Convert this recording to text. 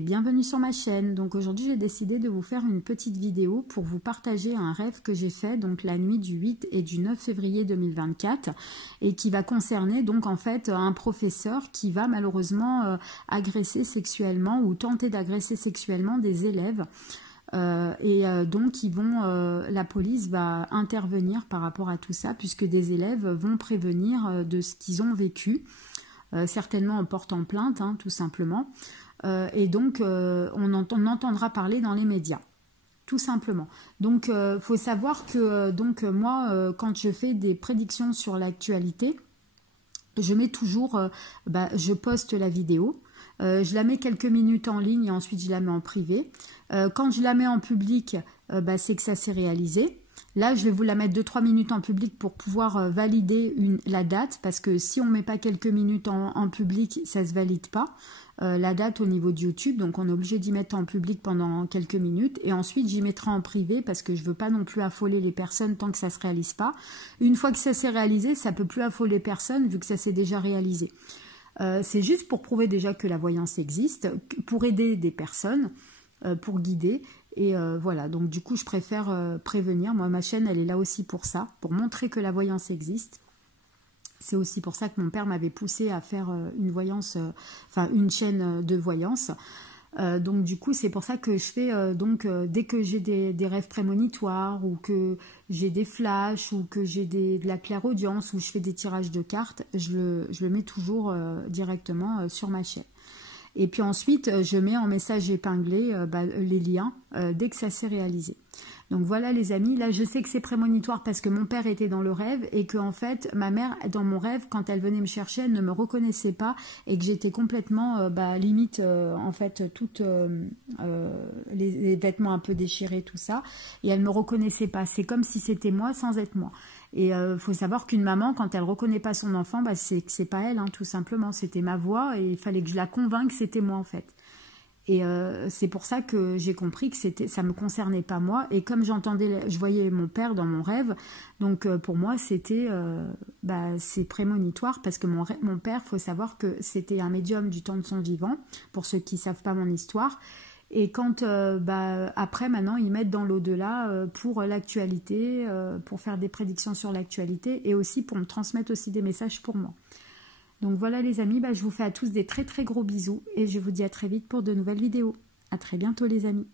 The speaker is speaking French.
et bienvenue sur ma chaîne. Donc aujourd'hui j'ai décidé de vous faire une petite vidéo pour vous partager un rêve que j'ai fait donc la nuit du 8 et du 9 février 2024 et qui va concerner donc en fait un professeur qui va malheureusement agresser sexuellement ou tenter d'agresser sexuellement des élèves. Donc la police va intervenir par rapport à tout ça puisque des élèves vont prévenir de ce qu'ils ont vécu. Certainement en portant plainte, hein, tout simplement. On entendra parler dans les médias, tout simplement. Donc, faut savoir que moi, quand je fais des prédictions sur l'actualité, je mets toujours, je poste la vidéo, je la mets quelques minutes en ligne et ensuite je la mets en privé. Quand je la mets en public, c'est que ça s'est réalisé. Là, je vais vous la mettre 2-3 minutes en public pour pouvoir valider la date, parce que si on ne met pas quelques minutes en public, ça ne se valide pas, la date au niveau de YouTube. Donc, on est obligé d'y mettre en public pendant quelques minutes. Et ensuite, j'y mettrai en privé, parce que je ne veux pas non plus affoler les personnes tant que ça ne se réalise pas. Une fois que ça s'est réalisé, ça ne peut plus affoler personne, vu que ça s'est déjà réalisé. C'est juste pour prouver déjà que la voyance existe, pour aider des personnes, pour guider. Et voilà, donc du coup je préfère prévenir. Moi ma chaîne elle est là aussi pour ça, pour montrer que la voyance existe. C'est aussi pour ça que mon père m'avait poussé à faire une voyance, une chaîne de voyance. Donc du coup c'est pour ça que je fais dès que j'ai des rêves prémonitoires ou que j'ai des flashs ou que j'ai de la clairaudience ou je fais des tirages de cartes, je le mets toujours directement sur ma chaîne. Et puis ensuite, je mets en message épinglé les liens dès que ça s'est réalisé. Donc voilà les amis, là je sais que c'est prémonitoire parce que mon père était dans le rêve et que en fait ma mère dans mon rêve, quand elle venait me chercher, elle ne me reconnaissait pas et que j'étais complètement limite en fait toutes les vêtements un peu déchirés, tout ça, et elle me reconnaissait pas. C'est comme si c'était moi sans être moi. Et faut savoir qu'une maman, quand elle reconnaît pas son enfant, c'est pas elle, hein, tout simplement. C'était ma voix et il fallait que je la convainque que c'était moi en fait. Et c'est pour ça que j'ai compris que ça me concernait pas moi. Et comme je voyais mon père dans mon rêve, donc pour moi c'est prémonitoire parce que mon père, faut savoir que c'était un médium du temps de son vivant, pour ceux qui savent pas mon histoire. Et quand après maintenant ils mettent dans l'au-delà pour l'actualité, pour faire des prédictions sur l'actualité et aussi pour me transmettre aussi des messages pour moi. Donc voilà les amis, je vous fais à tous des très très gros bisous et je vous dis à très vite pour de nouvelles vidéos. À très bientôt les amis.